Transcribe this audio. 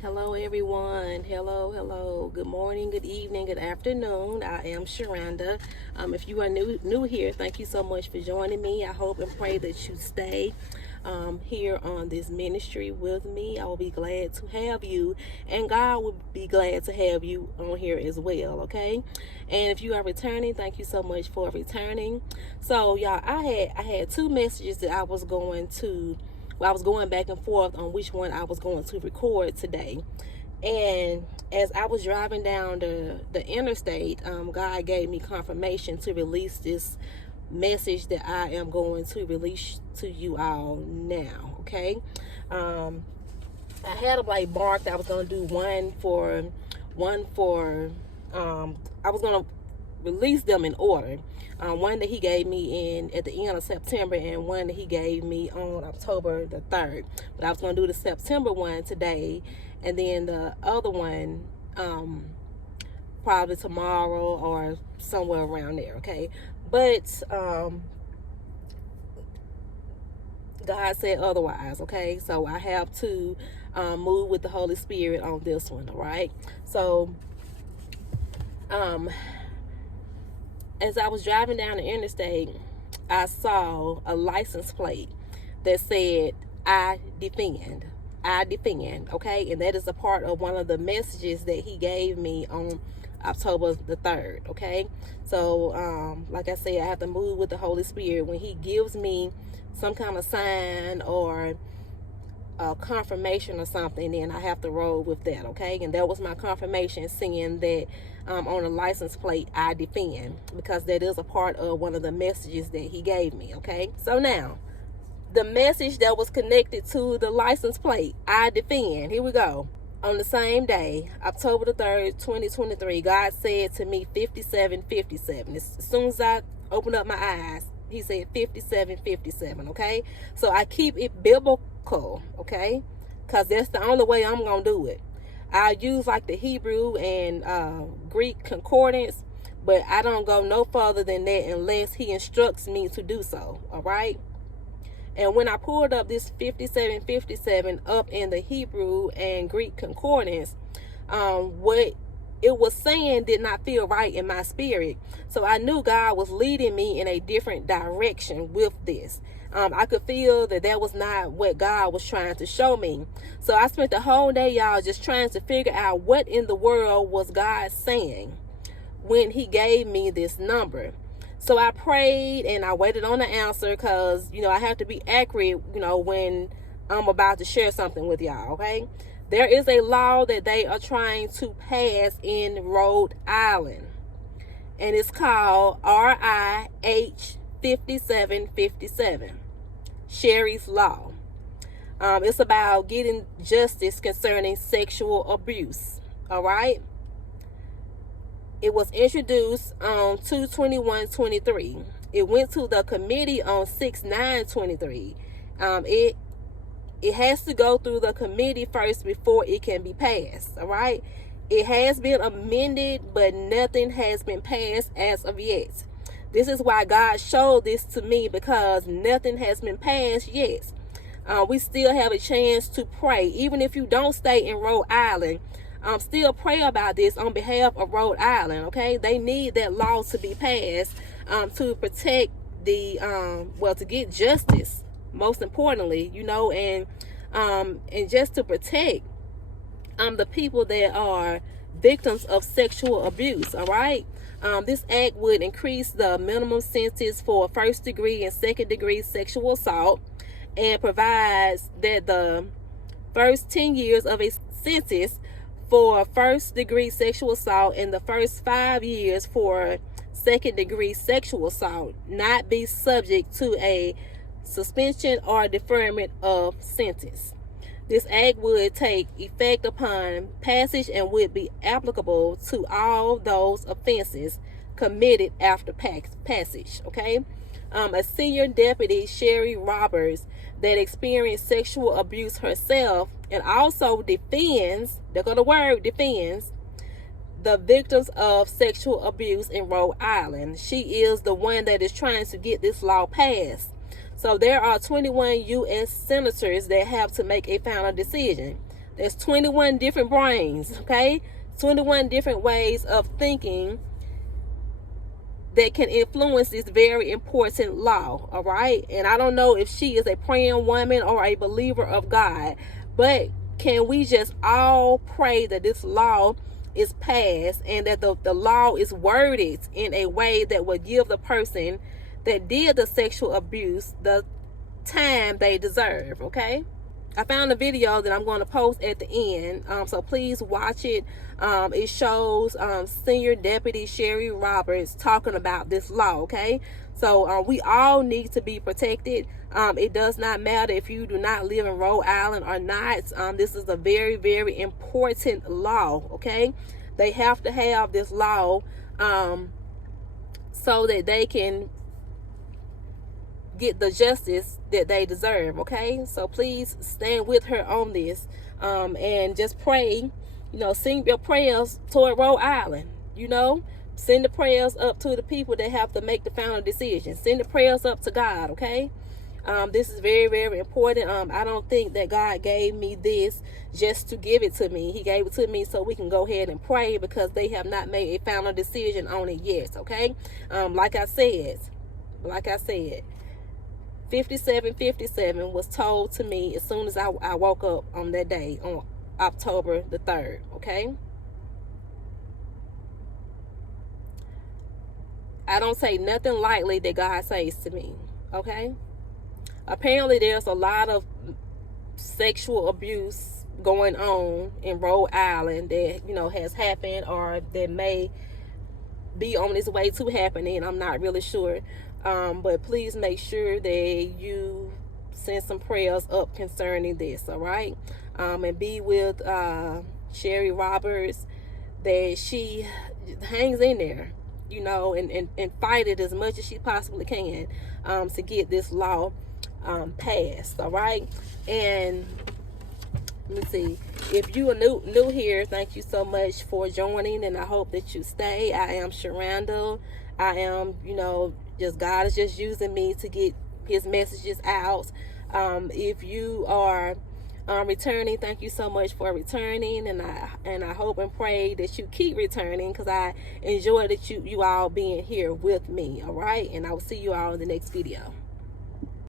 Hello, everyone. Hello. Good morning, good evening, good afternoon. I am Sharanda. If you are new here, thank you so much for joining me. I hope and pray that you stay here on this ministry with me. I will be glad to have you, and God will be glad to have you on here as well. Okay. And if you are returning, thank you so much for returning. So, y'all, I had two messages that I was going to. Well, I was going back and forth on which one I was going to record today. And as I was driving down the interstate, God gave me confirmation to release this message that I am going to release to you all now. Okay. I had them like marked. I was going to do one for I was going to release them in order. One that he gave me at the end of September, and one that he gave me on October the 3rd. But I was going to do the September one today, and then the other one probably tomorrow or somewhere around there, okay? But God said otherwise, okay? So I have to move with the Holy Spirit on this one, all right? So as I was driving down the interstate, I saw a license plate that said, I defend, okay? And that is a part of one of the messages that he gave me on October the 3rd, okay? So, like I said, I have to move with the Holy Spirit. When he gives me some kind of sign or a confirmation or something, then I have to roll with that, okay? And that was my confirmation, seeing that on a license plate, I defend, because that is a part of one of the messages that he gave me, okay? So now, the message that was connected to the license plate, I defend, here we go. On the same day, October the 3rd, 2023, God said to me 5757. As soon as I opened up my eyes, he said 5757, okay? So I keep it biblical, okay? Because that's the only way I'm going to do it. I use like the Hebrew and Greek concordance, but I don't go no further than that unless he instructs me to do so, all right? And when I pulled up this 5757 up in the Hebrew and Greek concordance, what it was saying did not feel right in my spirit. So I knew God was leading me in a different direction with this. I could feel that was not what God was trying to show me. So I spent the whole day, y'all, just trying to figure out what in the world was God saying when he gave me this number. So I prayed and I waited on the answer, because, I have to be accurate, when I'm about to share something with y'all, okay? There is a law that they are trying to pass in Rhode Island, and it's called RIH 5757, Sherry's Law. It's about getting justice concerning sexual abuse, all right? It was introduced on 2/21/23. It went to the committee on 6/9/23. It has to go through the committee first before it can be passed, all right? It has been amended, but nothing has been passed as of yet. This is why God showed this to me, because nothing has been passed yet. We still have a chance to pray. Even if you don't stay in Rhode Island, still pray about this on behalf of Rhode Island, okay? They need that law to be passed to protect to get justice, most importantly, and just to protect the people that are victims of sexual abuse, all right? This act would increase the minimum sentence for first degree and second degree sexual assault, and provides that the first 10 years of a sentence for first degree sexual assault and the first 5 years for second degree sexual assault not be subject to a suspension or deferment of sentence. This act would take effect upon passage and would be applicable to all those offenses committed after passage, okay? A senior deputy, Sherry Roberts, that experienced sexual abuse herself and also defends, they're going to word defends, the victims of sexual abuse in Rhode Island. She is the one that is trying to get this law passed. So there are 21 U.S. senators that have to make a final decision. There's 21 different brains, okay? 21 different ways of thinking that can influence this very important law, all right? And I don't know if she is a praying woman or a believer of God, but can we just all pray that this law is passed and that the law is worded in a way that would give the person that did the sexual abuse the time they deserve, okay? I found a video that I'm going to post at the end, so please watch it. It shows Senior Deputy Sherry Roberts talking about this law, okay? So we all need to be protected. It does not matter if you do not live in Rhode Island or not. This is a very, very important law, okay? They have to have this law so that they can get the justice that they deserve, okay? So please stand with her on this, and just pray, send your prayers toward Rhode Island, send the prayers up to the people that have to make the final decision. Send the prayers up to God, okay? This is very, very important. I don't think that God gave me this just to give it to me. He gave it to me so we can go ahead and pray, because they have not made a final decision on it yet, okay? Like I said, 5757 was told to me as soon as I woke up on that day, on October the 3rd, okay? I don't say nothing lightly that God says to me, okay? Apparently there's a lot of sexual abuse going on in Rhode Island that, has happened or that may be on its way to happening. I'm not really sure. But please make sure that you send some prayers up concerning this, all right? And be with Sherry Roberts, that she hangs in there, and fight it as much as she possibly can to get this law passed, all right? And let me see. If you are new here, thank you so much for joining, and I hope that you stay. I am Sharanda. I am, just God is just using me to get his messages out. If you are returning, thank you so much for returning, and I hope and pray that you keep returning, because I enjoy that you all being here with me, all right? And I will see you all in the next video.